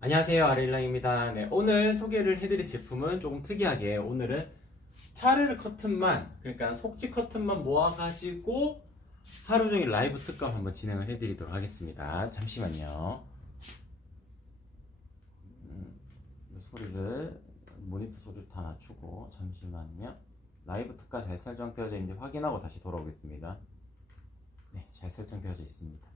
안녕하세요, 아레일랑입니다. 네, 오늘 소개를 해드릴 제품은 조금 특이하게 오늘은 차르르 커튼만, 그러니까 속지 커튼만 모아가지고 하루 종일 라이브 특강 한번 진행을 해드리도록 하겠습니다. 잠시만요. 소리를, 모니터 소리를 다 낮추고 잠시만요. 라이브 특가 잘 설정되어져 있는지 확인하고 다시 돌아오겠습니다. 네, 잘 설정되어져 있습니다.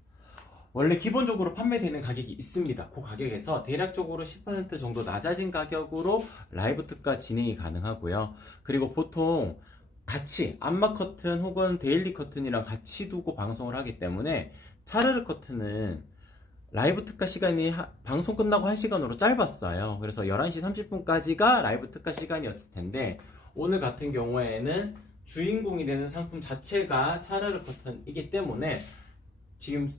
원래 기본적으로 판매되는 가격이 있습니다. 그 가격에서 대략적으로 10% 정도 낮아진 가격으로 라이브 특가 진행이 가능하고요. 그리고 보통 같이 암막 커튼 혹은 데일리 커튼이랑 같이 두고 방송을 하기 때문에 차르르 커튼은 라이브 특가 시간이 방송 끝나고 1시간으로 짧았어요. 그래서 11시 30분까지가 라이브 특가 시간이었을 텐데 오늘 같은 경우에는 주인공이 되는 상품 자체가 차르르 커튼이기 때문에 지금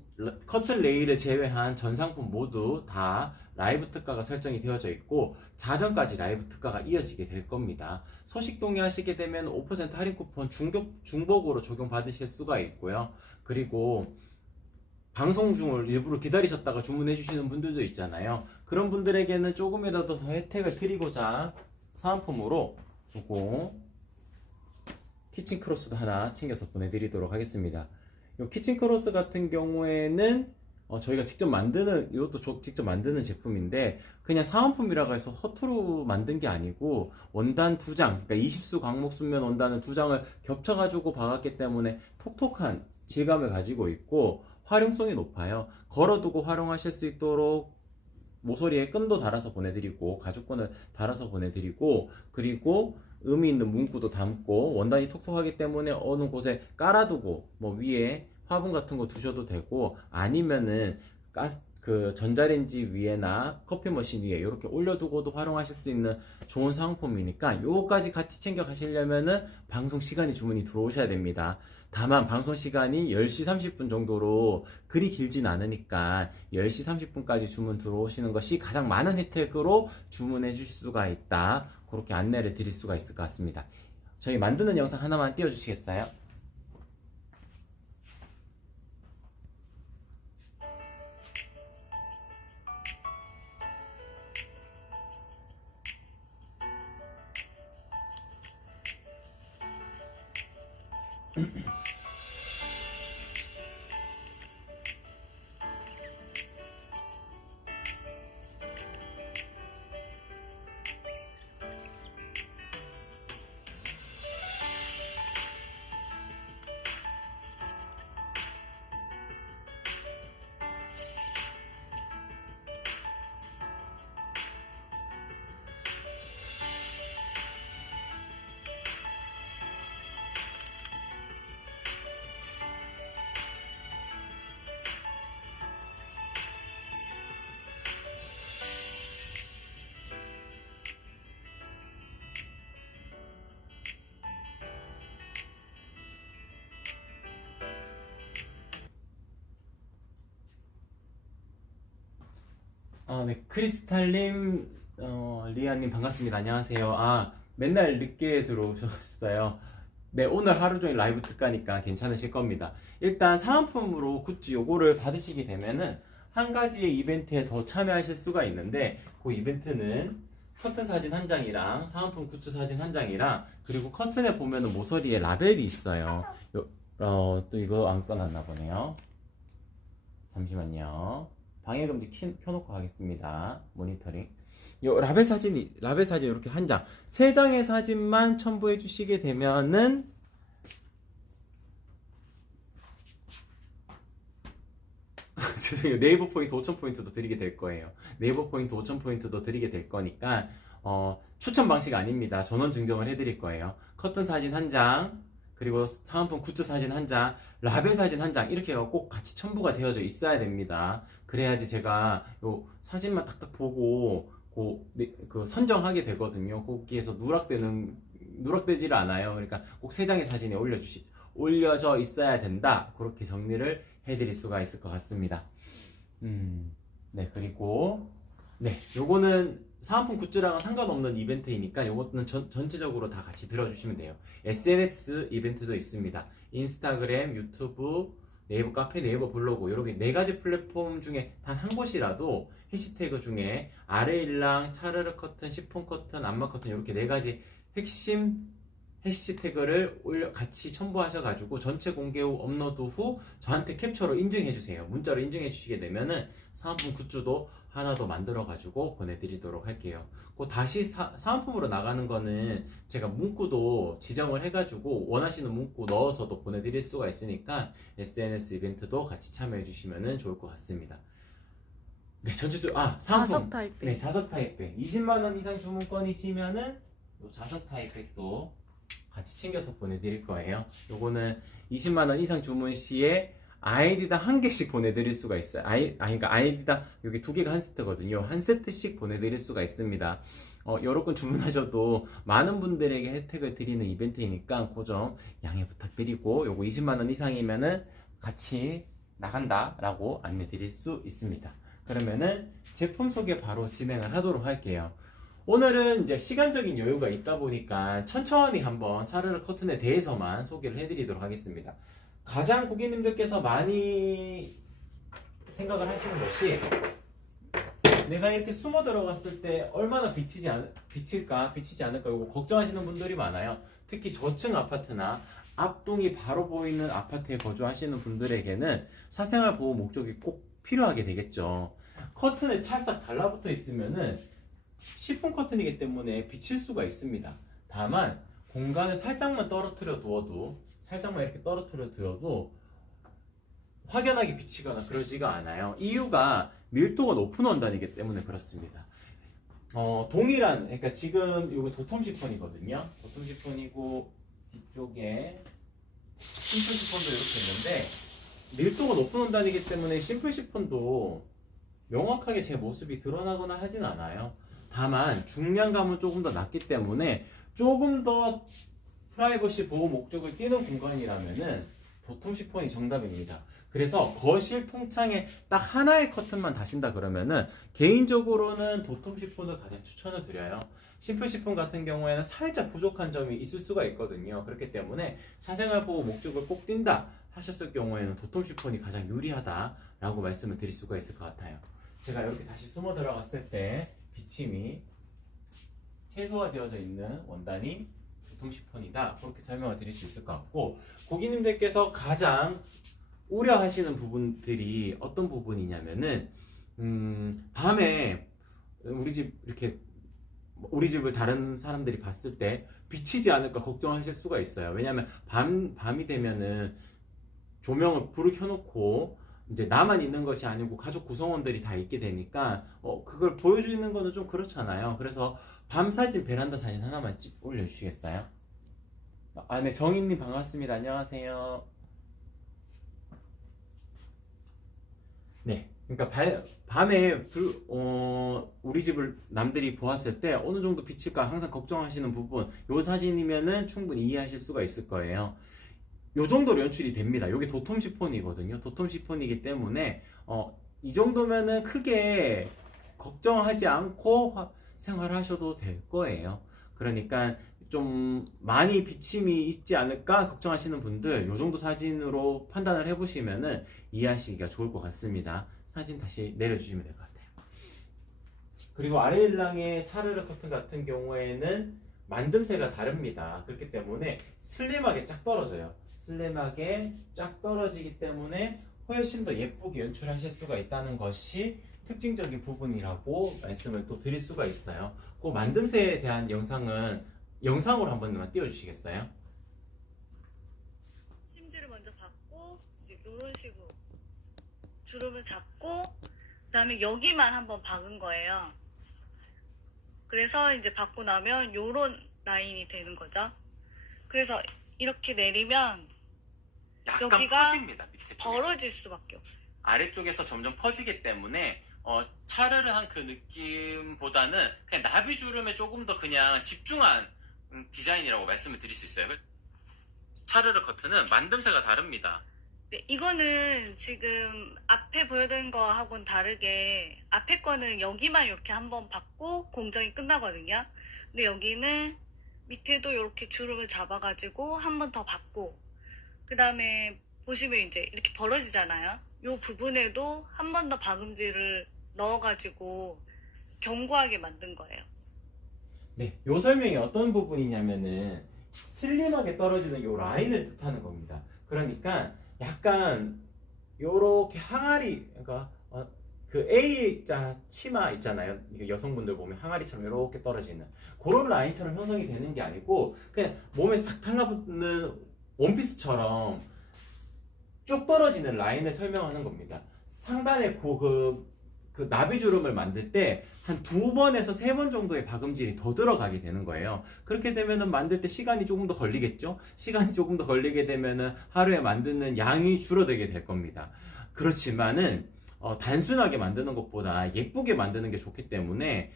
커튼 레일을 제외한 전 상품 모두 다 라이브 특가가 설정이 되어져 있고 자정까지 라이브 특가가 이어지게 될 겁니다. 소식 동의하시게 되면 5% 할인 쿠폰 중복으로 적용받으실 수가 있고요. 그리고 방송 중을 일부러 기다리셨다가 주문해 주시는 분들도 있잖아요. 그런 분들에게는 조금이라도 더 혜택을 드리고자 사은품으로 요거 키친 크로스도 하나 챙겨서 보내드리도록 하겠습니다. 이 키친 크로스 같은 경우에는 저희가 직접 만드는, 이것도 직접 만드는 제품인데 그냥 사은품이라고 해서 허투루 만든 게 아니고 원단 2장, 그러니까 20수 광목 순면 원단을 2장을 겹쳐가지고 박았기 때문에 톡톡한 질감을 가지고 있고 활용성이 높아요. 걸어두고 활용하실 수 있도록 모서리에 끈도 달아서 보내드리고 가죽끈을 달아서 보내드리고 그리고 의미 있는 문구도 담고 원단이 톡톡하기 때문에 어느 곳에 깔아두고 뭐 위에 화분 같은 거 두셔도 되고 아니면은 그 전자레인지 위에나 커피 머신 위에 이렇게 올려두고도 활용하실 수 있는 좋은 사은품이니까 요거까지 같이 챙겨 가시려면은 방송 시간이 주문이 들어오셔야 됩니다. 다만 방송 시간이 10시 30분 정도로 그리 길진 않으니까 10시 30분까지 주문 들어오시는 것이 가장 많은 혜택으로 주문해 주실 수가 있다. 그렇게 안내를 드릴 수가 있을 것 같습니다. 저희 만드는 영상 하나만 띄워주시겠어요? 네, 크리스탈님, 리아님 반갑습니다. 안녕하세요. 맨날 늦게 들어오셨어요. 네, 오늘 하루 종일 라이브 특가니까 괜찮으실 겁니다. 일단 사은품으로 굿즈 요거를 받으시게 되면은 한 가지의 이벤트에 더 참여하실 수가 있는데 그 이벤트는 커튼 사진 한 장이랑 사은품 굿즈 사진 한 장이랑 그리고 커튼에 보면은 모서리에 라벨이 있어요. 또 이거 안 꺼놨나 보네요. 잠시만요. 방해금지 켜놓고 가겠습니다. 모니터링. 요 라벨 사진 이렇게 한 장, 세 장의 사진만 첨부해 주시게 되면은 죄송해요. 네이버 포인트 5,000포인트도 드리게 될 거예요. 네이버 포인트 5,000포인트도 드리게 될 거니까 추천 방식 아닙니다. 전원 증정을 해드릴 거예요. 커튼 사진 한 장, 그리고 사은품 굿즈 사진 한 장, 라벨 사진 한 장 이렇게 꼭 같이 첨부가 되어져 있어야 됩니다. 그래야지 제가 요 사진만 딱딱 보고 그 선정하게 되거든요. 거기에서 누락되지를 않아요. 그러니까 꼭 세 장의 사진에 올려져 있어야 된다. 그렇게 정리를 해드릴 수가 있을 것 같습니다. 네, 그리고 네, 요거는 사은품 굿즈랑은 상관없는 이벤트이니까 요거는 전체적으로 다 같이 들어주시면 돼요. SNS 이벤트도 있습니다. 인스타그램, 유튜브, 네이버 카페, 네이버 블로그 이렇게 4가지 플랫폼 중에 단 한 곳이라도 해시태그 중에 아레일랑, 차르르 커튼, 시폰 커튼, 암막 커튼 이렇게 4가지 핵심 해시태그를 같이 첨부하셔가지고 전체 공개 후 업로드 후 저한테 캡처로 인증해주세요. 문자로 인증해주시게 되면은 사은품 굿즈도 하나 더 만들어가지고 보내드리도록 할게요. 그 다시 사은품으로 나가는 거는 제가 문구도 지정을 해가지고 원하시는 문구 넣어서도 보내드릴 수가 있으니까 SNS 이벤트도 같이 참여해주시면 좋을 것 같습니다. 네, 전체적으로 사은품. 자석 타입백. 네, 자석 타입백. 20만원 이상 주문권이시면은 요 자석 타입백도 같이 챙겨서 보내드릴 거예요. 요거는 20만원 이상 주문 시에 아이디당 한 개씩 보내드릴 수가 있어요. 그러니까 아이디당 여기 2개가 한 세트거든요. 한 세트씩 보내드릴 수가 있습니다. 여러 건 주문하셔도 많은 분들에게 혜택을 드리는 이벤트이니까 그 점 양해 부탁드리고, 요거 20만원 이상이면은 같이 나간다라고 안내 드릴 수 있습니다. 그러면은 제품 소개 바로 진행을 하도록 할게요. 오늘은 이제 시간적인 여유가 있다 보니까 천천히 한번 차르르 커튼에 대해서만 소개를 해드리도록 하겠습니다. 가장 고객님들께서 많이 생각을 하시는 것이, 내가 이렇게 숨어 들어갔을 때 얼마나 비치지 않을까 이거 걱정하시는 분들이 많아요. 특히 저층 아파트나 앞동이 바로 보이는 아파트에 거주하시는 분들에게는 사생활 보호 목적이 꼭 필요하게 되겠죠. 커튼에 찰싹 달라붙어 있으면은 시폰 커튼이기 때문에 비칠 수가 있습니다. 다만 공간을 살짝만 떨어뜨려 두어도 확연하게 비치거나 그러지가 않아요. 이유가 밀도가 높은 원단이기 때문에 그렇습니다. 동일한, 그러니까 지금 이거 도톰 시폰이거든요. 도톰 시폰이고 뒤쪽에 심플 시폰도 이렇게 있는데, 밀도가 높은 원단이기 때문에 심플 시폰도 명확하게 제 모습이 드러나거나 하진 않아요. 다만 중량감은 조금 더 낮기 때문에 조금 더 프라이버시 보호 목적을 띄는 공간이라면은 도톰 시폰이 정답입니다. 그래서 거실 통창에 딱 하나의 커튼만 다신다 그러면은 개인적으로는 도톰 시폰을 가장 추천을 드려요. 심플 시폰 같은 경우에는 살짝 부족한 점이 있을 수가 있거든요. 그렇기 때문에 사생활 보호 목적을 꼭 띈다 하셨을 경우에는 도톰 시폰이 가장 유리하다라고 말씀을 드릴 수가 있을 것 같아요. 제가 이렇게 다시 숨어 들어갔을 때 비침이 최소화되어져 있는 원단이 도톰 시폰이다, 그렇게 설명을 드릴 수 있을 것 같고, 고객님들께서 가장 우려하시는 부분들이 어떤 부분이냐면은 밤에 우리 집을 다른 사람들이 봤을 때 비치지 않을까 걱정하실 수가 있어요. 왜냐하면 밤이 되면은 불을 켜놓고 이제 나만 있는 것이 아니고 가족 구성원들이 다 있게 되니까 그걸 보여주는 거는 좀 그렇잖아요. 그래서 밤 사진, 베란다 사진 하나만 올려주시겠어요? 네, 정인님 반갑습니다. 안녕하세요. 네, 그러니까 밤에 우리 집을 남들이 보았을 때 어느 정도 비칠까 항상 걱정하시는 부분, 요 사진이면은 충분히 이해하실 수가 있을 거예요. 요 정도로 연출이 됩니다. 요게 도톰 시폰이거든요. 도톰 시폰이기 때문에 이 정도면은 크게 걱정하지 않고 생활하셔도 될 거예요. 그러니까 좀 많이 비침이 있지 않을까 걱정하시는 분들, 요 정도 사진으로 판단을 해보시면은 이해하시기가 좋을 것 같습니다. 사진 다시 내려주시면 될 것 같아요. 그리고 아레일랑의 차르르 커튼 같은 경우에는 만듦새가 다릅니다. 그렇기 때문에 슬림하게 쫙 떨어져요. 슬림하게 쫙 떨어지기 때문에 훨씬 더 예쁘게 연출하실 수가 있다는 것이 특징적인 부분이라고 말씀을 또 드릴 수가 있어요. 그 만듦새에 대한 영상으로 한 번만 띄워주시겠어요? 심지를 먼저 받고 이런 식으로 주름을 잡고 그다음에 여기만 한번 박은 거예요. 그래서 이제 받고 나면 요런 라인이 되는 거죠. 그래서 이렇게 내리면 약간 여기가 퍼집니다. 밑에 쪽에서. 벌어질 수밖에 없어요. 아래쪽에서 점점 퍼지기 때문에 차르르한 그 느낌보다는 그냥 나비주름에 조금 더 그냥 집중한 디자인이라고 말씀을 드릴 수 있어요. 차르르 커튼은 만듦새가 다릅니다. 네, 이거는 지금 앞에 보여드린 거하고는 다르게 앞에 거는 여기만 이렇게 한번 받고 공정이 끝나거든요. 근데 여기는 밑에도 이렇게 주름을 잡아가지고 한 번 더 받고 그 다음에 보시면 이제 이렇게 벌어지잖아요. 요 부분에도 한 번 더 박음질을 넣어가지고 견고하게 만든 거예요. 네, 요 설명이 어떤 부분이냐면은 슬림하게 떨어지는 요 라인을 뜻하는 겁니다. 그러니까 약간 요렇게 항아리, 그러니까 그 A자 치마 있잖아요. 이게 여성분들 보면 항아리처럼 이렇게 떨어지는 그런 라인처럼 형성이 되는 게 아니고 그냥 몸에 싹 달라붙는 원피스처럼 쭉 떨어지는 라인을 설명하는 겁니다. 상단에 그 나비주름을 만들 때 한 2번에서 3번 정도의 박음질이 더 들어가게 되는 거예요. 그렇게 되면은 만들 때 시간이 조금 더 걸리겠죠? 시간이 조금 더 걸리게 되면은 하루에 만드는 양이 줄어들게 될 겁니다. 그렇지만은 단순하게 만드는 것보다 예쁘게 만드는 게 좋기 때문에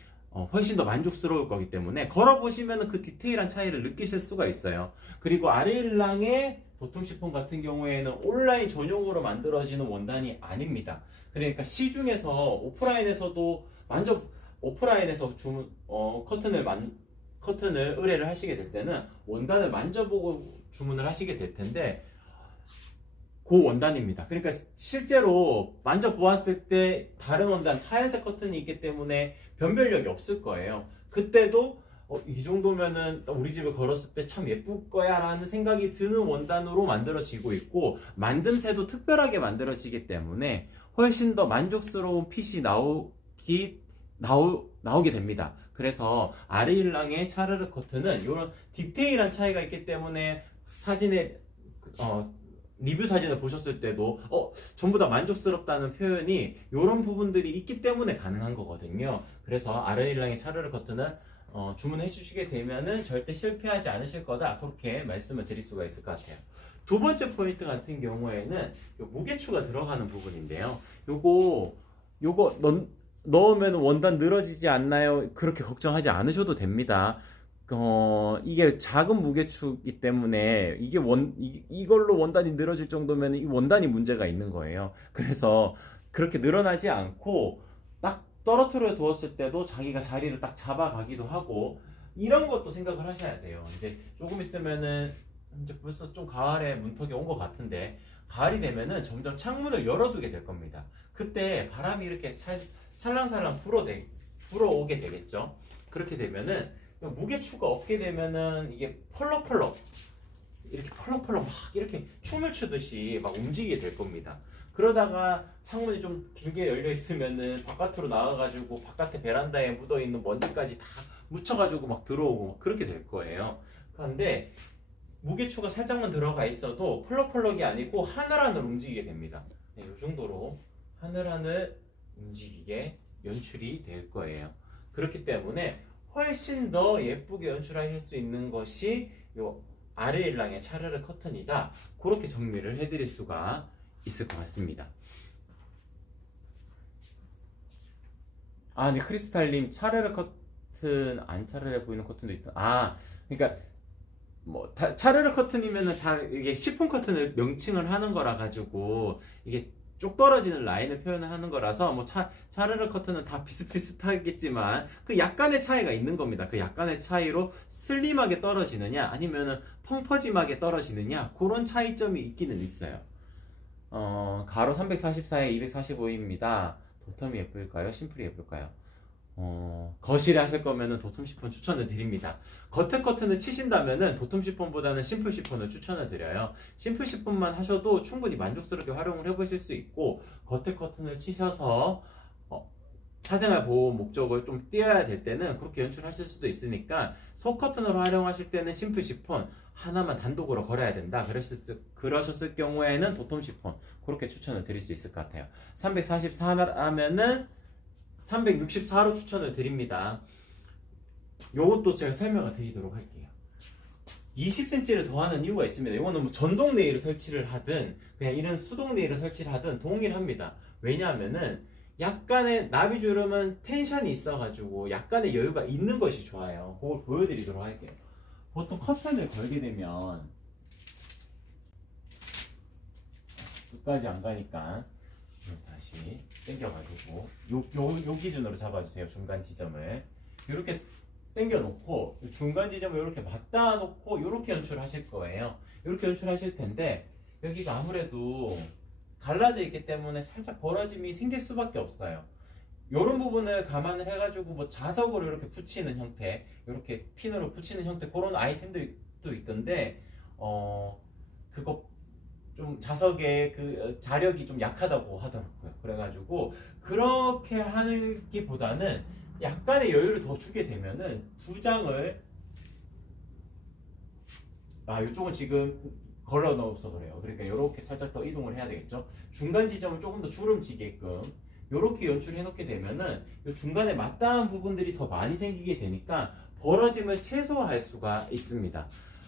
훨씬 더 만족스러울 거기 때문에 걸어보시면 그 디테일한 차이를 느끼실 수가 있어요. 그리고 아르일랑의 도톰 시폰 같은 경우에는 온라인 전용으로 만들어지는 원단이 아닙니다. 그러니까 시중에서 오프라인에서 주문 커튼을 의뢰를 하시게 될 때는 원단을 만져보고 주문을 하시게 될 텐데 그 원단입니다. 그러니까 실제로 만져보았을 때 다른 원단 하얀색 커튼이 있기 때문에 변별력이 없을 거예요. 그때도 이 정도면은 우리 집에 걸었을 때 참 예쁠 거야 라는 생각이 드는 원단으로 만들어지고 있고 만듦새도 특별하게 만들어지기 때문에 훨씬 더 만족스러운 핏이 나오게 됩니다. 그래서 아르일랑의 차르르 커튼은 이런 디테일한 차이가 있기 때문에 사진에 리뷰 사진을 보셨을 때도 전부 다 만족스럽다는 표현이 이런 부분들이 있기 때문에 가능한 거거든요. 그래서 아르일랑의 차르르 커튼은 주문해 주시게 되면은 절대 실패하지 않으실 거다, 그렇게 말씀을 드릴 수가 있을 것 같아요. 두 번째 포인트 같은 경우에는 요 무게추가 들어가는 부분인데요. 요거 넣으면 원단 늘어지지 않나요? 그렇게 걱정하지 않으셔도 됩니다. 이게 작은 무게추이기 때문에 이걸로 원단이 늘어질 정도면 이 원단이 문제가 있는 거예요. 그래서 그렇게 늘어나지 않고 딱 떨어뜨려 두었을 때도 자기가 자리를 딱 잡아가기도 하고 이런 것도 생각을 하셔야 돼요. 이제 조금 있으면은 이제 벌써 좀 가을에 문턱이 온 것 같은데 가을이 되면은 점점 창문을 열어두게 될 겁니다. 그때 바람이 이렇게 살랑살랑 불어오게 되겠죠. 그렇게 되면은 무게추가 없게 되면은 이게 펄럭펄럭 막 이렇게 춤을 추듯이 막 움직이게 될 겁니다. 그러다가 창문이 좀 길게 열려 있으면은 바깥으로 나와가지고 바깥에 베란다에 묻어 있는 먼지까지 다 묻혀가지고 막 들어오고 막 그렇게 될 거예요. 그런데 무게추가 살짝만 들어가 있어도 펄럭펄럭이 아니고 하늘하늘 움직이게 됩니다. 네, 이 정도로 하늘하늘 움직이게 연출이 될 거예요. 그렇기 때문에 훨씬 더 예쁘게 연출하실 수 있는 것이 요 아르일랑의 차르르 커튼이다, 그렇게 정리를 해드릴 수가 있을 것 같습니다. 네, 크리스탈님 차르르 커튼 안 차르르 보이는 커튼도 있다. 그러니까 차르르 커튼이면은 다 이게 시폰 커튼을 명칭을 하는 거라 가지고 이게 쭉 떨어지는 라인을 표현을 하는 거라서 차르르 커튼은 다 비슷비슷하겠지만 그 약간의 차이가 있는 겁니다. 그 약간의 차이로 슬림하게 떨어지느냐 아니면은 펑퍼짐하게 떨어지느냐, 그런 차이점이 있기는 있어요. 가로 344에 245입니다. 도톰이 예쁠까요? 심플이 예쁠까요? 거실에 하실 거면은 도톰 시폰 추천을 드립니다. 겉에 커튼을 치신다면은 도톰 시폰보다는 심플 시폰을 추천을 드려요. 심플 시폰만 하셔도 충분히 만족스럽게 활용을 해보실 수 있고, 겉에 커튼을 치셔서 사생활 보호 목적을 좀 띄어야 될 때는 그렇게 연출하실 수도 있으니까 속 커튼으로 활용하실 때는 심플 시폰 하나만 단독으로 걸어야 된다 그러셨을 경우에는 도톰 시폰, 그렇게 추천을 드릴 수 있을 것 같아요. 344하면은 364로 추천을 드립니다. 요것도 제가 설명을 드리도록 할게요. 20cm를 더하는 이유가 있습니다. 이거는 전동 네일을 설치를 하든 그냥 이런 수동 네일을 설치를 하든 동일합니다. 왜냐하면은 약간의 나비주름은 텐션이 있어가지고 약간의 여유가 있는 것이 좋아요. 그걸 보여드리도록 할게요. 보통 커튼을 걸게 되면 끝까지 안 가니까 다시 당겨가지고 요 기준으로 잡아주세요. 중간 지점을 이렇게 당겨 놓고 중간 지점을 이렇게 맞닿아 놓고 이렇게 연출하실 거예요. 이렇게 연출하실 텐데 여기가 아무래도 갈라져 있기 때문에 살짝 벌어짐이 생길 수밖에 없어요. 이런 부분을 감안을 해가지고 뭐 자석으로 이렇게 붙이는 형태, 이렇게 핀으로 붙이는 형태 그런 아이템도 또 있던데 그거 좀 자석의 그 자력이 좀 약하다고 하더라고요. 그래가지고 그렇게 하는 게 보다는 약간의 여유를 더 주게 되면은 두 장을 이쪽은 지금 걸어 넣어서 그래요. 그러니까 이렇게 살짝 더 이동을 해야 되겠죠. 중간 지점을 조금 더 주름지게끔 이렇게 연출해 놓게 되면은 이 중간에 맞닿은 부분들이 더 많이 생기게 되니까 벌어짐을 최소화할 수가 있습니다.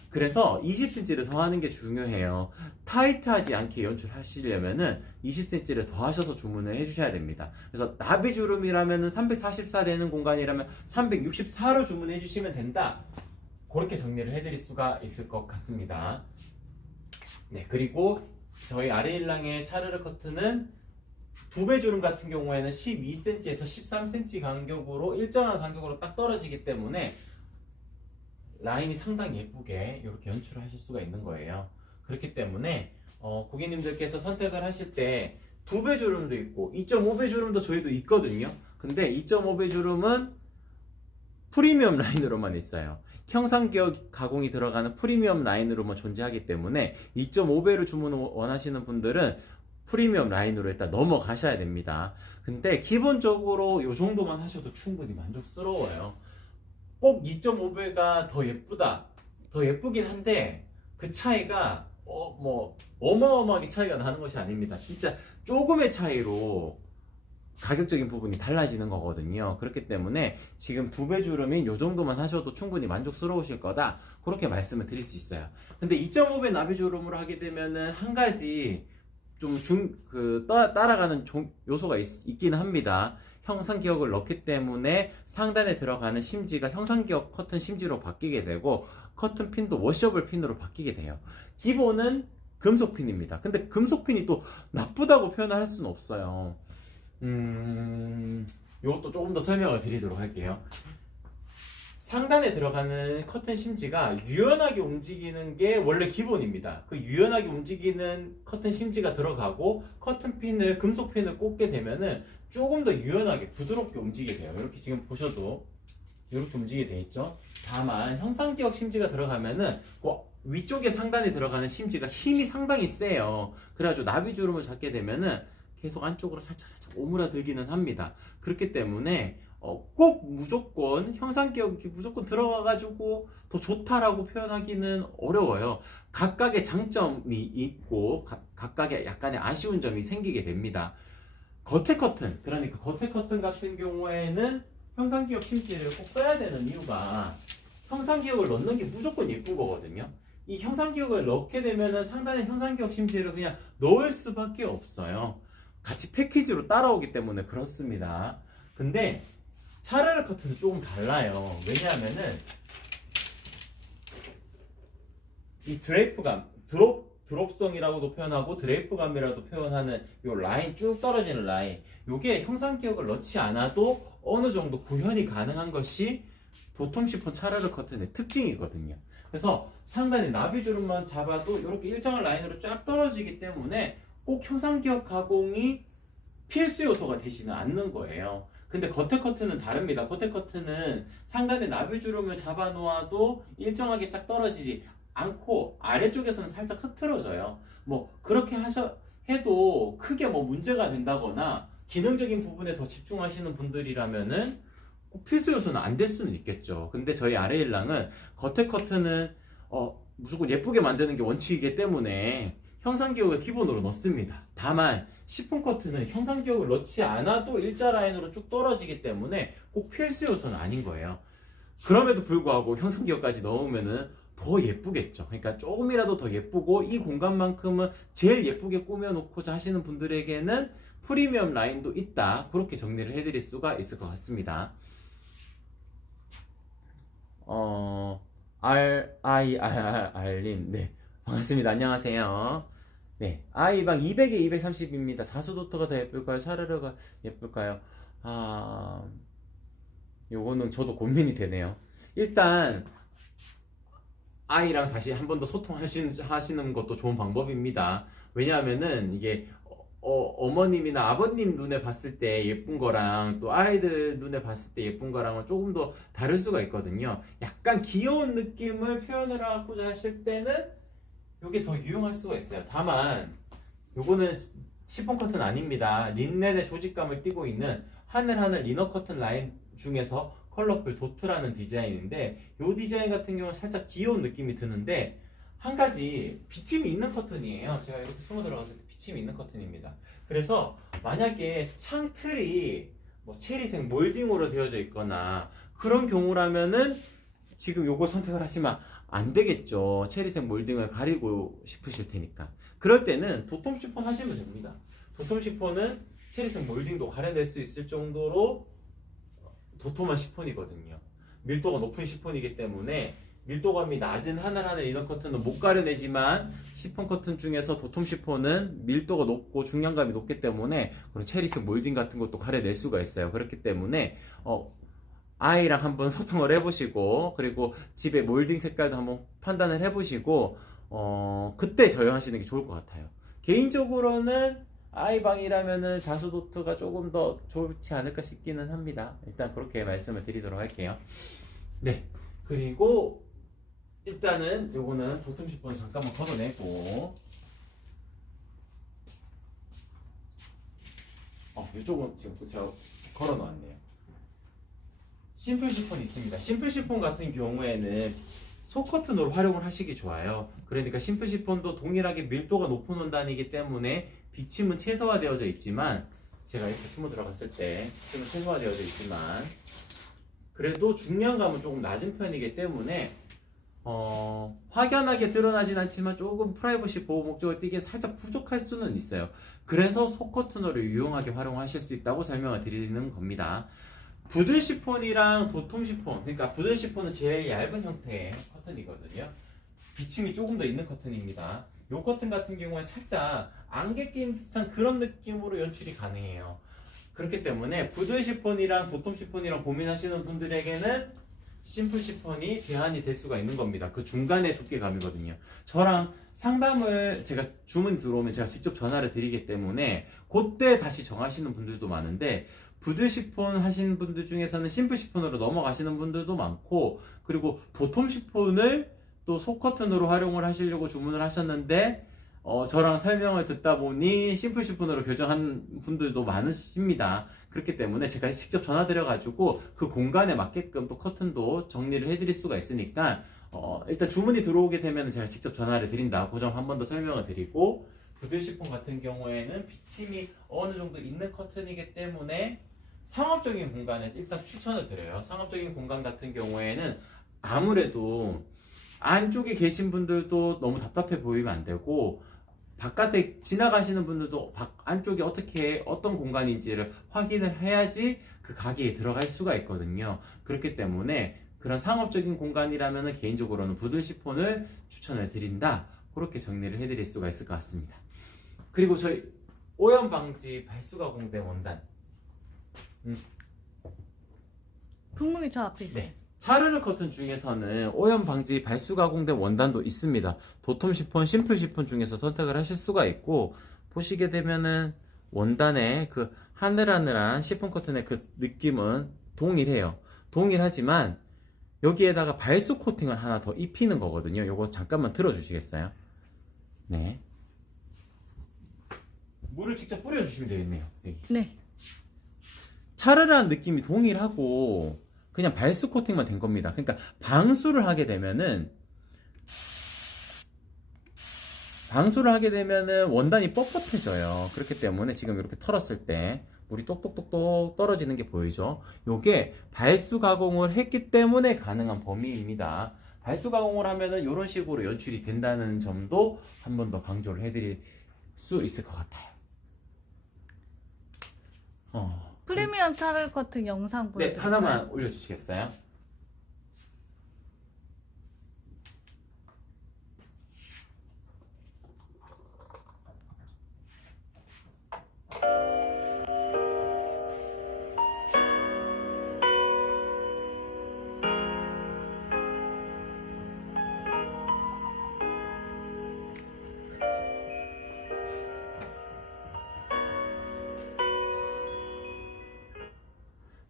그래서 20cm를 더 하는 게 중요해요. 타이트하지 않게 연출하시려면은 20cm를 더 하셔서 주문을 해주셔야 됩니다. 그래서 나비주름이라면은 344 되는 공간이라면 364로 주문해 주시면 된다. 그렇게 정리를 해드릴 수가 있을 것 같습니다. 네, 그리고 저희 아레일랑의 차르르 커트는 두 배 주름 같은 경우에는 12cm에서 13cm 간격으로 일정한 간격으로 딱 떨어지기 때문에 라인이 상당히 예쁘게 이렇게 연출을 하실 수가 있는 거예요. 그렇기 때문에 고객님들께서 선택을 하실 때 두 배 주름도 있고 2.5배 주름도 저희도 있거든요. 근데 2.5배 주름은 프리미엄 라인으로만 있어요. 형상기억 가공이 들어가는 프리미엄 라인으로만 존재하기 때문에 2.5배로 주문을 원하시는 분들은 프리미엄 라인으로 일단 넘어가셔야 됩니다. 근데 기본적으로 이 정도만 하셔도 충분히 만족스러워요. 꼭 2.5배가 더 예쁘다, 더 예쁘긴 한데 그 차이가 어마어마하게 차이가 나는 것이 아닙니다. 진짜 조금의 차이로 가격적인 부분이 달라지는 거거든요. 그렇기 때문에 지금 두 배 주름인 이 정도만 하셔도 충분히 만족스러우실 거다, 그렇게 말씀을 드릴 수 있어요. 근데 2.5배 나비 주름으로 하게 되면은 한 가지 좀 따라가는 요소가 있기는 합니다. 형상기억을 넣기 때문에 상단에 들어가는 심지가 형상기억 커튼 심지로 바뀌게 되고 커튼 핀도 워셔블 핀으로 바뀌게 돼요. 기본은 금속 핀입니다. 근데 금속 핀이 또 나쁘다고 표현을 할 수는 없어요. 이것도 조금 더 설명을 드리도록 할게요. 상단에 들어가는 커튼 심지가 유연하게 움직이는 게 원래 기본입니다. 그 유연하게 움직이는 커튼 심지가 들어가고 커튼 핀을, 금속 핀을 꽂게 되면은 조금 더 유연하게 부드럽게 움직이게 돼요. 이렇게 지금 보셔도 이렇게 움직이게 돼 있죠. 다만 형상기억 심지가 들어가면은 위쪽에 상단에 들어가는 심지가 힘이 상당히 세요. 그래가지고 나비주름을 잡게 되면은 계속 안쪽으로 살짝 오므라들기는 합니다. 그렇기 때문에 꼭 무조건 형상기억이 무조건 들어가가지고 더 좋다라고 표현하기는 어려워요. 각각의 장점이 있고 각각의 약간의 아쉬운 점이 생기게 됩니다. 겉에 커튼, 그러니까 겉에 커튼 같은 경우에는 형상기억 심지를 꼭 써야 되는 이유가 형상기억을 넣는 게 무조건 예쁜 거거든요. 이 형상기억을 넣게 되면은 상단에 형상기억 심지를 그냥 넣을 수밖에 없어요. 같이 패키지로 따라오기 때문에 그렇습니다. 근데 차르르 커튼은 조금 달라요. 왜냐하면은 이 드레이프감, 드롭성이라고도 표현하고 드레이프감이라도 표현하는 이 라인, 쭉 떨어지는 라인, 요게 형상기억을 넣지 않아도 어느 정도 구현이 가능한 것이 도톰 시폰 차르르 커튼의 특징이거든요. 그래서 상단에 나비주름만 잡아도 이렇게 일정한 라인으로 쫙 떨어지기 때문에 꼭 형상기억 가공이 필수 요소가 되지는 않는 거예요. 근데 겉에 커튼은 다릅니다. 겉에 커튼은 상단에 나비주름을 잡아 놓아도 일정하게 딱 떨어지지 않고 아래쪽에서는 살짝 흐트러져요. 그렇게 해도 크게 문제가 된다거나 기능적인 부분에 더 집중하시는 분들이라면은 꼭 필수 요소는 안 될 수는 있겠죠. 근데 저희 아레일랑은 겉에 커튼은 무조건 예쁘게 만드는 게 원칙이기 때문에 형상기억을 기본으로 넣습니다. 다만 시폰 커튼은 형상기억을 넣지 않아도 일자 라인으로 쭉 떨어지기 때문에 꼭 필수 요소는 아닌 거예요. 그럼에도 불구하고 형상기억까지 넣으면은 더 예쁘겠죠. 그러니까 조금이라도 더 예쁘고 이 공간만큼은 제일 예쁘게 꾸며놓고자 하시는 분들에게는 프리미엄 라인도 있다, 그렇게 정리를 해드릴 수가 있을 것 같습니다. RIRR님, 네, 반갑습니다. 안녕하세요. 네, 아이방 200에 230입니다. 사수도트가 더 예쁠까요? 샤르르가 예쁠까요? 요거는 저도 고민이 되네요. 일단 아이랑 다시 한 번 더 소통하시는 것도 좋은 방법입니다. 왜냐하면은 이게 어머님이나 아버님 눈에 봤을 때 예쁜 거랑 또 아이들 눈에 봤을 때 예쁜 거랑은 조금 더 다를 수가 있거든요. 약간 귀여운 느낌을 표현을 하고자 하실 때는 이게 더 유용할 수가 있어요. 다만 요거는 시폰 커튼 아닙니다. 린넨의 조직감을 띠고 있는 하늘하늘 리너 커튼 라인 중에서 컬러풀 도트라는 디자인인데 이 디자인 같은 경우는 살짝 귀여운 느낌이 드는데 한 가지 비침이 있는 커튼이에요. 제가 이렇게 숨어 들어갔을 때 비침이 있는 커튼입니다. 그래서 만약에 창틀이 뭐 체리색 몰딩으로 되어져 있거나 그런 경우라면은 지금 요거 선택을 하시면 안 되겠죠. 체리색 몰딩을 가리고 싶으실 테니까. 그럴 때는 도톰 시폰 하시면 됩니다. 도톰 시폰은 체리색 몰딩도 가려낼 수 있을 정도로 도톰한 시폰이거든요. 밀도가 높은 시폰이기 때문에 밀도감이 낮은 하늘하늘 이너 커튼은 못 가려내지만 시폰 커튼 중에서 도톰 시폰은 밀도가 높고 중량감이 높기 때문에 그런 체리색 몰딩 같은 것도 가려낼 수가 있어요. 그렇기 때문에 아이랑 한번 소통을 해보시고 그리고 집에 몰딩 색깔도 한번 판단을 해보시고 그때 저용하시는 게 좋을 것 같아요. 개인적으로는 아이방이라면은 자수도트가 조금 더 좋지 않을까 싶기는 합니다. 일단 그렇게 말씀을 드리도록 할게요. 네, 그리고 일단은 요거는 도톰 시폰 잠깐만 걷어내고 이쪽은 지금 제가 걸어 놓았네요. 심플 시폰 있습니다. 심플 시폰 같은 경우에는 소커튼으로 활용을 하시기 좋아요. 그러니까 심플 시폰도 동일하게 밀도가 높은 원단이기 때문에 비침은 최소화되어져 있지만 제가 이렇게 숨어 들어갔을 때 비침은 최소화되어져 있지만 그래도 중량감은 조금 낮은 편이기 때문에 확연하게 드러나진 않지만 조금 프라이버시 보호 목적을 띠기엔 살짝 부족할 수는 있어요. 그래서 소커튼으로 유용하게 활용하실 수 있다고 설명을 드리는 겁니다. 부들 시폰이랑 도톰 시폰, 그러니까 부들 시폰은 제일 얇은 형태의 커튼이거든요. 비침이 조금 더 있는 커튼입니다. 이 커튼 같은 경우에 살짝 안개 낀 듯한 그런 느낌으로 연출이 가능해요. 그렇기 때문에 부들 시폰이랑 도톰 시폰이랑 고민하시는 분들에게는 심플 시폰이 대안이 될 수가 있는 겁니다. 그 중간의 두께감이거든요. 저랑 상담을 제가 주문 들어오면 제가 직접 전화를 드리기 때문에 그때 다시 정하시는 분들도 많은데 부들 시폰 하시는 분들 중에서는 심플 시폰으로 넘어가시는 분들도 많고 그리고 도톰 시폰을 또 속커튼으로 활용을 하시려고 주문을 하셨는데 저랑 설명을 듣다 보니 심플 시폰으로 결정한 분들도 많으십니다. 그렇기 때문에 제가 직접 전화 드려가지고 그 공간에 맞게끔 또 커튼도 정리를 해드릴 수가 있으니까 일단 주문이 들어오게 되면 제가 직접 전화를 드린다. 그 점 한 번 더 설명을 드리고 부들 시폰 같은 경우에는 비침이 어느 정도 있는 커튼이기 때문에 상업적인 공간에 일단 추천을 드려요. 상업적인 공간 같은 경우에는 아무래도 안쪽에 계신 분들도 너무 답답해 보이면 안 되고 바깥에 지나가시는 분들도 안쪽이 어떤 공간인지를 확인을 해야지 그 가게에 들어갈 수가 있거든요. 그렇기 때문에 그런 상업적인 공간이라면 개인적으로는 부들 시폰을 추천을 드린다. 그렇게 정리를 해드릴 수가 있을 것 같습니다. 그리고 저희 오염 방지 발수 가공된 원단 분명히 저 앞에 있어요. 네. 차르르 커튼 중에서는 오염 방지 발수 가공된 원단도 있습니다. 도톰 시폰, 심플 시폰 중에서 선택을 하실 수가 있고 보시게 되면은 원단의 그 하늘하늘한 시폰 커튼의 그 느낌은 동일해요. 동일하지만 여기에다가 발수 코팅을 하나 더 입히는 거거든요. 요거 잠깐만 들어주시겠어요? 네. 물을 직접 뿌려주시면 되겠네요. 여기. 네. 차르르한 느낌이 동일하고 그냥 발수 코팅만 된 겁니다. 그러니까 방수를 하게 되면은 원단이 뻣뻣해져요. 그렇기 때문에 지금 이렇게 털었을 때 물이 똑똑똑똑 떨어지는 게 보이죠? 요게 발수 가공을 했기 때문에 가능한 범위입니다. 발수 가공을 하면은 이런 식으로 연출이 된다는 점도 한 번 더 강조를 해드릴 수 있을 것 같아요. 프리미엄 차를 커튼 영상 네, 보여드릴까요? 하나만 올려주시겠어요?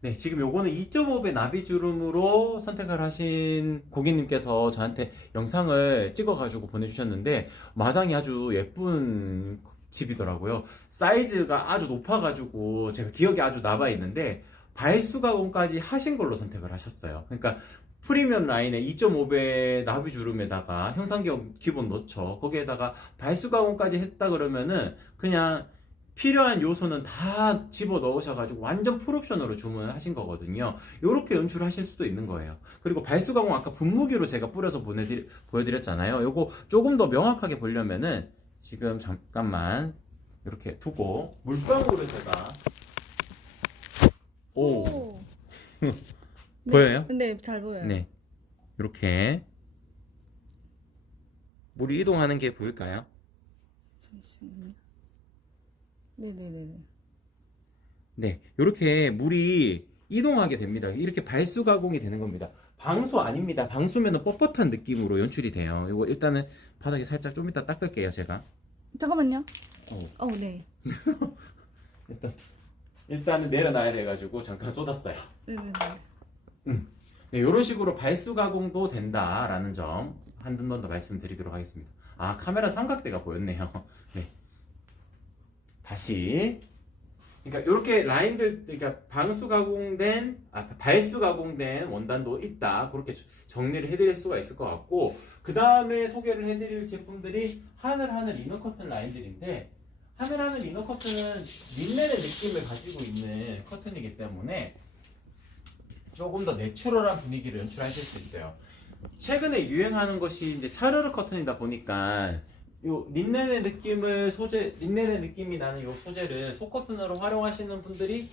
네, 지금 요거는 2.5배 나비주름으로 선택을 하신 고객님께서 저한테 영상을 찍어가지고 보내주셨는데 마당이 아주 예쁜 집이더라고요. 사이즈가 아주 높아가지고 제가 기억이 아주 남아있는데 발수 가공까지 하신 걸로 선택을 하셨어요. 그러니까 프리미엄 라인에 2.5배 나비주름에다가 형상기업 기본 넣죠. 거기에다가 발수 가공까지 했다 그러면은 그냥 필요한 요소는 다 집어 넣으셔가지고 완전 풀옵션으로 주문을 하신 거거든요. 이렇게 연출하실 수도 있는 거예요. 그리고 발수 가공 아까 분무기로 제가 뿌려서 보여드렸잖아요. 요거 조금 더 명확하게 보려면은 지금 잠깐만 이렇게 두고 물방울을 제가 오. 보여요? 네, 잘 보여요. 네, 이렇게 물이 이동하는 게 보일까요? 잠시만요. 네네네. 네, 이렇게 물이 이동하게 됩니다. 이렇게 발수 가공이 되는 겁니다. 방수 아닙니다. 방수면은 뻣뻣한 느낌으로 연출이 돼요. 이거 일단은 바닥에 살짝 좀 이따 닦을게요, 제가. 잠깐만요. 네. 일단은 내려놔야 돼가지고 잠깐 쏟았어요. 네네네. 네, 이런 식으로 발수 가공도 된다라는 점 한 번 더 말씀드리도록 하겠습니다. 아, 카메라 삼각대가 보였네요. 네. 다시. 그러니까 이렇게 라인들, 그러니까 방수 가공된, 발수 가공된 원단도 있다. 그렇게 정리를 해드릴 수가 있을 것 같고, 그 다음에 소개를 해드릴 제품들이 하늘하늘 이너 커튼 라인들인데, 하늘하늘 이너 커튼은 린넨의 느낌을 가지고 있는 커튼이기 때문에 조금 더 내추럴한 분위기를 연출하실 수 있어요. 최근에 유행하는 것이 이제 차르르 커튼이다 보니까 요 린넨의 린넨의 느낌이 나는 요 소재를 속커튼으로 활용하시는 분들이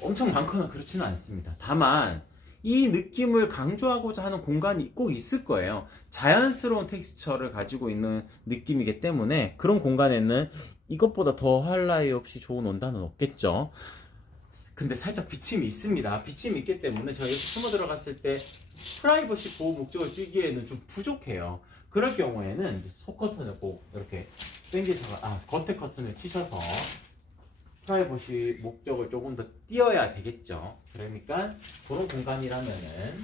엄청 많거나 그렇지는 않습니다. 다만 이 느낌을 강조하고자 하는 공간이 꼭 있을 거예요. 자연스러운 텍스처를 가지고 있는 느낌이기 때문에 그런 공간에는 이것보다 더 할 나위 없이 좋은 원단은 없겠죠. 근데 살짝 비침이 있습니다. 비침이 있기 때문에 저희 숨어 들어갔을 때 프라이버시 보호 목적을 띄기에는 좀 부족해요. 그럴 경우에는 이제 속 커튼을 꼭 이렇게 당기셔서 겉에 커튼을 치셔서 프라이버시 목적을 조금 더 띄어야 되겠죠. 그러니까 그런 공간이라면은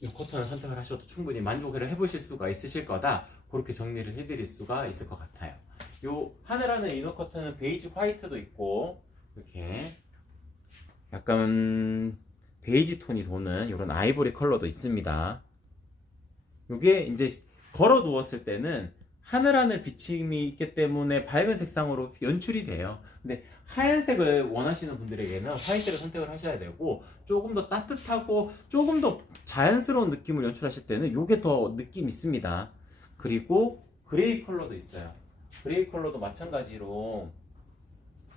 이 커튼을 선택을 하셔도 충분히 만족을 해보실 수가 있으실 거다. 그렇게 정리를 해드릴 수가 있을 것 같아요. 요 하늘하늘 이너 커튼은 베이지 화이트도 있고 이렇게 약간 베이지 톤이 도는 이런 아이보리 컬러도 있습니다. 요게 이제 걸어 두었을 때는 하늘하늘 비침이 있기 때문에 밝은 색상으로 연출이 돼요. 근데 하얀색을 원하시는 분들에게는 화이트를 선택을 하셔야 되고 조금 더 따뜻하고 조금 더 자연스러운 느낌을 연출하실 때는 요게 더 느낌 있습니다. 그리고 그레이 컬러도 있어요. 그레이 컬러도 마찬가지로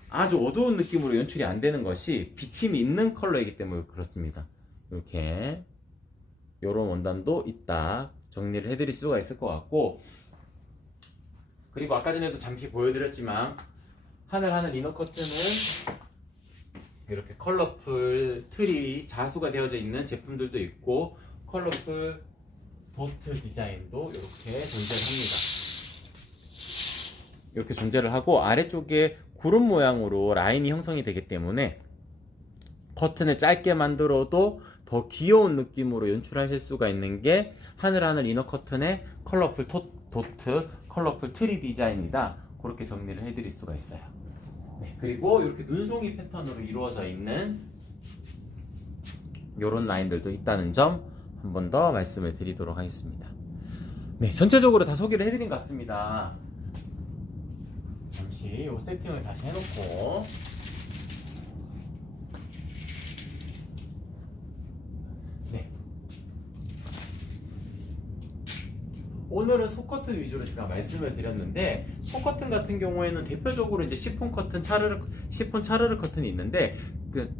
아주 어두운 느낌으로 연출이 안 되는 것이 비침이 있는 컬러이기 때문에 그렇습니다. 이렇게 요런 원단도 있다. 정리를 해드릴 수가 있을 것 같고, 그리고 아까 전에도 잠시 보여드렸지만 하늘하늘 이너 커튼은 이렇게 컬러풀 틀이 자수가 되어져 있는 제품들도 있고 컬러풀 도트 디자인도 이렇게 존재를 합니다. 이렇게 존재를 하고 아래쪽에 구름 모양으로 라인이 형성이 되기 때문에 커튼을 짧게 만들어도 더 귀여운 느낌으로 연출하실 수가 있는 게 하늘하늘 이너 커튼의 컬러풀 도트, 컬러풀 트리 디자인이다. 그렇게 정리를 해드릴 수가 있어요. 네, 그리고 이렇게 눈송이 패턴으로 이루어져 있는 이런 라인들도 있다는 점 한 번 더 말씀을 드리도록 하겠습니다. 네, 전체적으로 다 소개를 해드린 것 같습니다. 잠시 이 세팅을 다시 해놓고 네, 오늘은 속커튼 위주로 제가 말씀을 드렸는데 속커튼 같은 경우에는 대표적으로 이제 시폰 커튼, 시폰 차르르 커튼이 있는데 그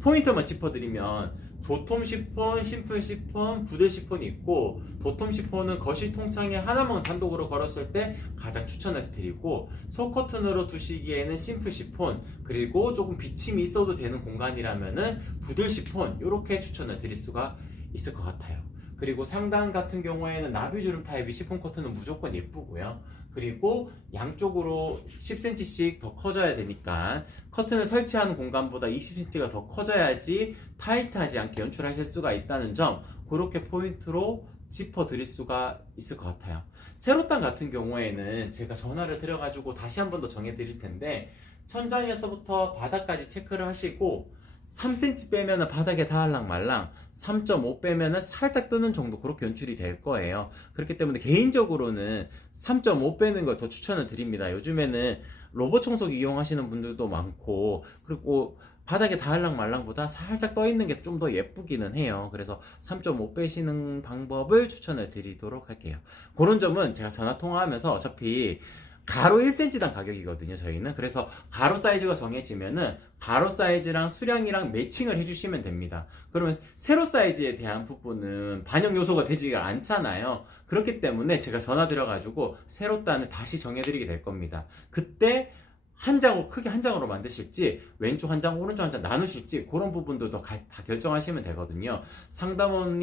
포인트만 짚어드리면 도톰 시폰, 심플 시폰, 부들 시폰이 있고 도톰 시폰은 거실 통창에 하나만 단독으로 걸었을 때 가장 추천을 드리고 속커튼으로 두시기에는 심플 시폰 그리고 조금 비침이 있어도 되는 공간이라면은 부들 시폰 이렇게 추천을 드릴 수가 있을 것 같아요. 그리고 상단 같은 경우에는 나비주름 타입이 시폰 커튼은 무조건 예쁘고요. 그리고 양쪽으로 10cm씩 더 커져야 되니까 커튼을 설치하는 공간보다 20cm가 더 커져야지 타이트하지 않게 연출하실 수가 있다는 점, 그렇게 포인트로 짚어드릴 수가 있을 것 같아요. 세로땅 같은 경우에는 제가 전화를 드려가지고 다시 한 번 더 정해드릴 텐데, 천장에서부터 바닥까지 체크를 하시고 3cm 빼면은 바닥에 닿을랑 말랑, 3.5 빼면은 살짝 뜨는 정도, 그렇게 연출이 될 거예요. 그렇기 때문에 개인적으로는 3.5 빼는 걸 더 추천을 드립니다. 요즘에는 로봇 청소기 이용하시는 분들도 많고, 그리고 바닥에 닿을랑 말랑보다 살짝 떠 있는 게 좀 더 예쁘기는 해요. 그래서 3.5 빼시는 방법을 추천을 드리도록 할게요. 그런 점은 제가 전화 통화하면서 어차피 가로 1cm당 가격이거든요, 저희는. 그래서 가로 사이즈가 정해지면은 가로 사이즈랑 수량이랑 매칭을 해주시면 됩니다. 그러면 세로 사이즈에 대한 부분은 반영 요소가 되지가 않잖아요. 그렇기 때문에 제가 전화 드려가지고 세로단을 다시 정해드리게 될 겁니다. 그때 한 장으로, 크게 한 장으로 만드실지 왼쪽 한 장, 오른쪽 한 장 나누실지, 그런 부분들도 다 결정하시면 되거든요. 상담원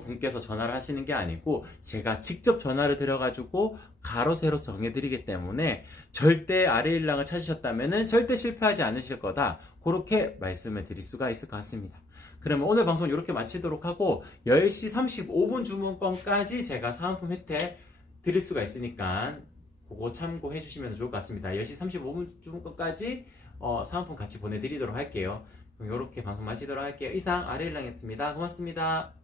분께서 전화를 하시는 게 아니고 제가 직접 전화를 드려가지고 가로 세로 정해드리기 때문에 절대 아래 일랑을 찾으셨다면 절대 실패하지 않으실 거다, 그렇게 말씀을 드릴 수가 있을 것 같습니다. 그러면 오늘 방송 이렇게 마치도록 하고 10시 35분 주문권까지 제가 사은품 혜택 드릴 수가 있으니까 그거 참고해 주시면 좋을 것 같습니다. 10시 35분 주문권까지 사은품 같이 보내드리도록 할게요. 그럼 이렇게 방송 마치도록 할게요. 이상 아래일랑이었습니다. 고맙습니다.